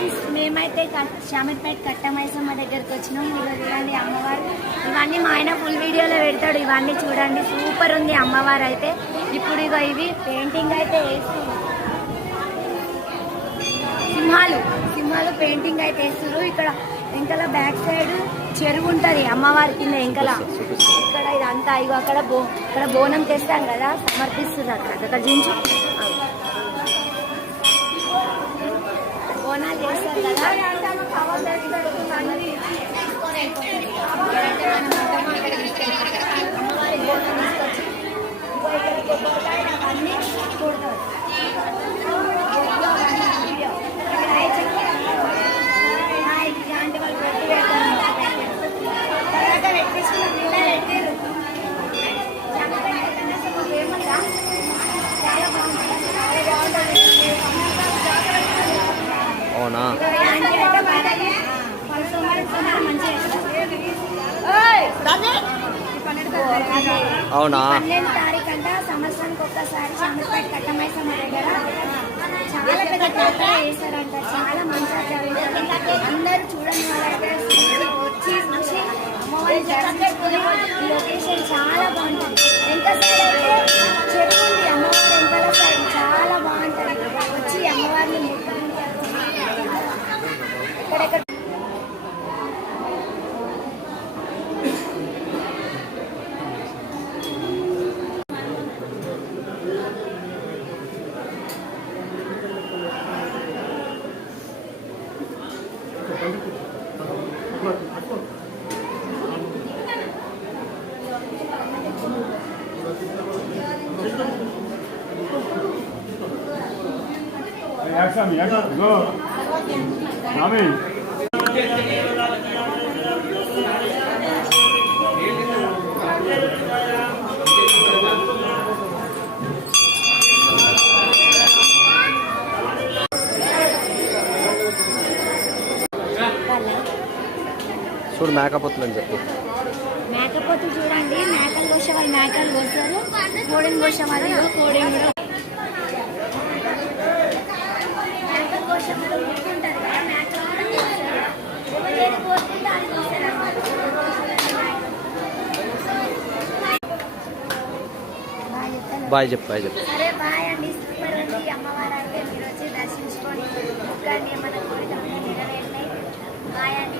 Friends, మేమైతే శామీర్పేట కట్టమైసమ్మ దగ్గరికి వచ్చినాం. ఇలా చూడండి అమ్మవారు. ఇవన్నీ మా ఆయన ఫుల్ వీడియోలో పెడతాడు. ఇవన్నీ చూడండి, సూపర్ ఉంది అమ్మవారు అయితే. ఇప్పుడు ఇక ఇవి పెయింటింగ్ అయితే వేస్తున్నారు. సింహాలు పెయింటింగ్ అయితే వేస్తున్నారు. ఇక్కడ వెంకల బ్యాక్ సైడ్ చెరువు ఉంటుంది అమ్మవారి కింద వెంకల. ఇక్కడ ఇదంతా ఇగో అక్కడ బోనం తెస్తాం కదా, సమర్పిస్తున్నారు అక్కడ జించు బోనాలు చేస్తారు కదా. అమ్మవారి బోనం తీసుకొచ్చి అన్నీ చూడతారు. అవునా? అవునా? 12వ తారీఖు అంట. సంవత్సరానికి ఒక్కసారి శామీర్పేట కట్టమైసమ్మ దగ్గర చాలా పెద్ద జాతర వేస్తారంట. చాలా మంచిగా జరుగుతుంది. అందరూ చూడని వాళ్ళైతే వచ్చి చూసి అమ్మవారిని దర్శించుకుని. ఈ లొకేషన్ చాలా బాగుంటుంది. వెనక సైడ్ అయితే చెరువు ఉంది. అమ్మవారి వెనకాల సైడ్ చాలా బాగుంటుంది. వచ్చి అమ్మవారిని ఇక్కడెక్కడ చూడు మేకపోతులు అని చెప్పు. మేకపోతులు చూడండి. మేకలు కోసే వాళ్ళు మేకలు కోస్తారు. కోడిని కోసే వాళ్ళు కోడిని కూడా. మేకలు కోసే వాళ్ళు ముట్టుకుంటారు కదా, మేకలు కూడా కోస్తారు. ఎవరు కోసుకుంటే అది కోస్తారు అన్నమాట. బాయ్ చెప్పు. సరే బాయ్ అండి. సూపర్ ఉంది అమ్మవారు అంటే. మీరు వచ్చి దర్శించుకొని మొక్కండి. మన కోరిక నెరవేరుతాయి. బాయ్ అండి.